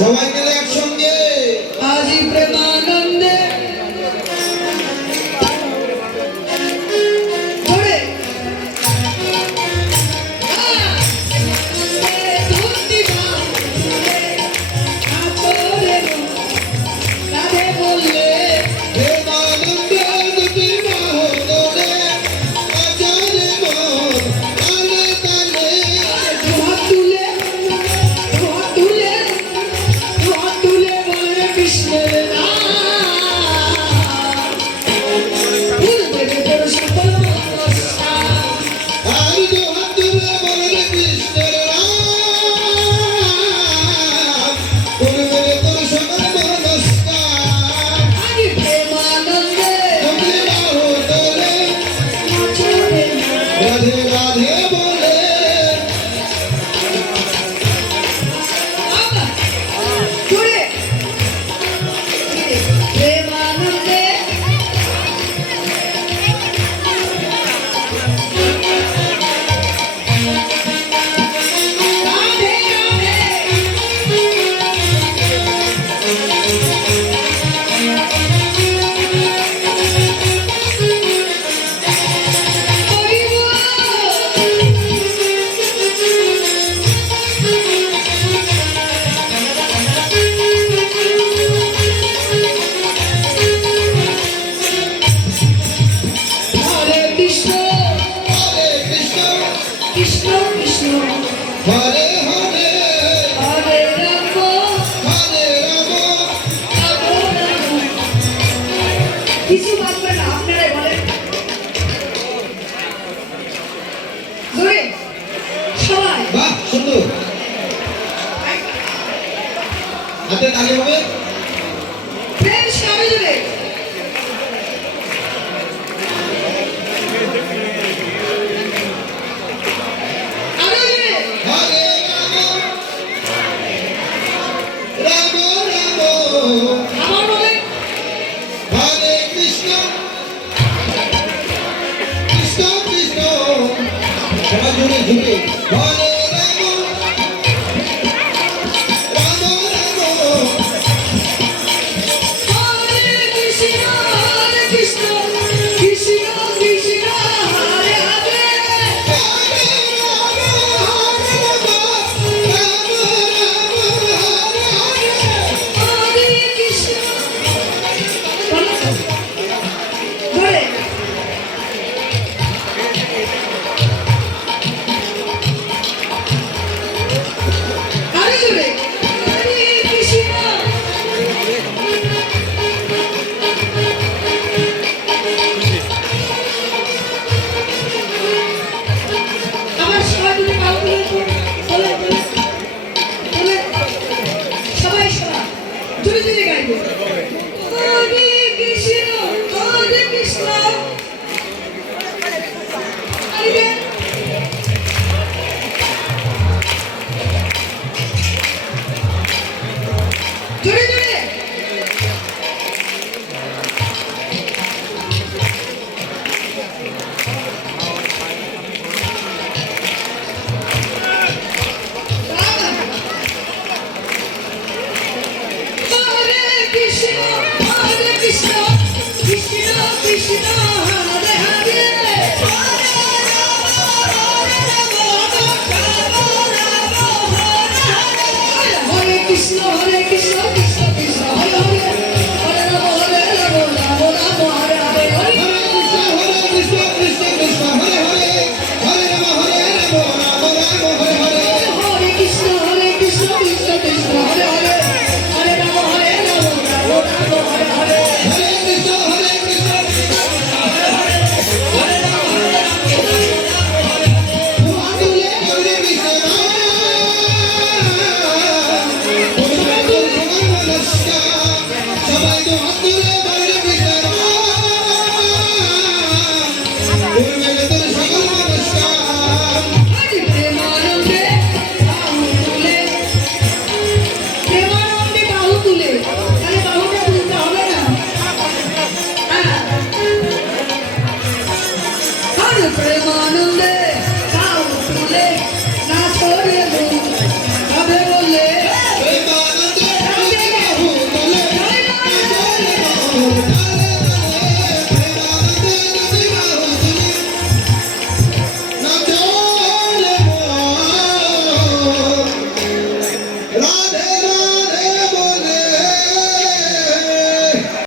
সবাই মিলে একসঙ্গে আজি প্রেমানন্দে ধরে রাধে বললে প্রেমানন্দে দুটি বাহু ধরে আচারে মন তালে তালে হাত তুলে বলে কৃষ্ণের নাম ভুল দেবে তোর সকল মনস্কার। আর দু হাত তুলে বলে কৃষ্ণের নাম করবে তোর সকল মনস্কার আজি প্রেমানন্দে দুটি বাহু ধরে আচরে রাধে রাধে বলে আবার ধরে প্রেমানন্দে রাধে হরে কৃষ্ণ হরে কৃষ্ণ কৃষ্ণ কৃষ্ণ হরে হরে হরে রাম হরে রাম কিছু ভাববেন না, আপনারাই বলেন ধরে সবাই বাহ সুন্দর হাতে তালি হবে প্রেম সবাই জুড়ে আরো জুড়ে হরে রাম রাম রাম আমার বলেন হরে কৃষ্ণ কৃষ্ণ কৃষ্ণ সবাই জুড়ে ঝুঁকে হরে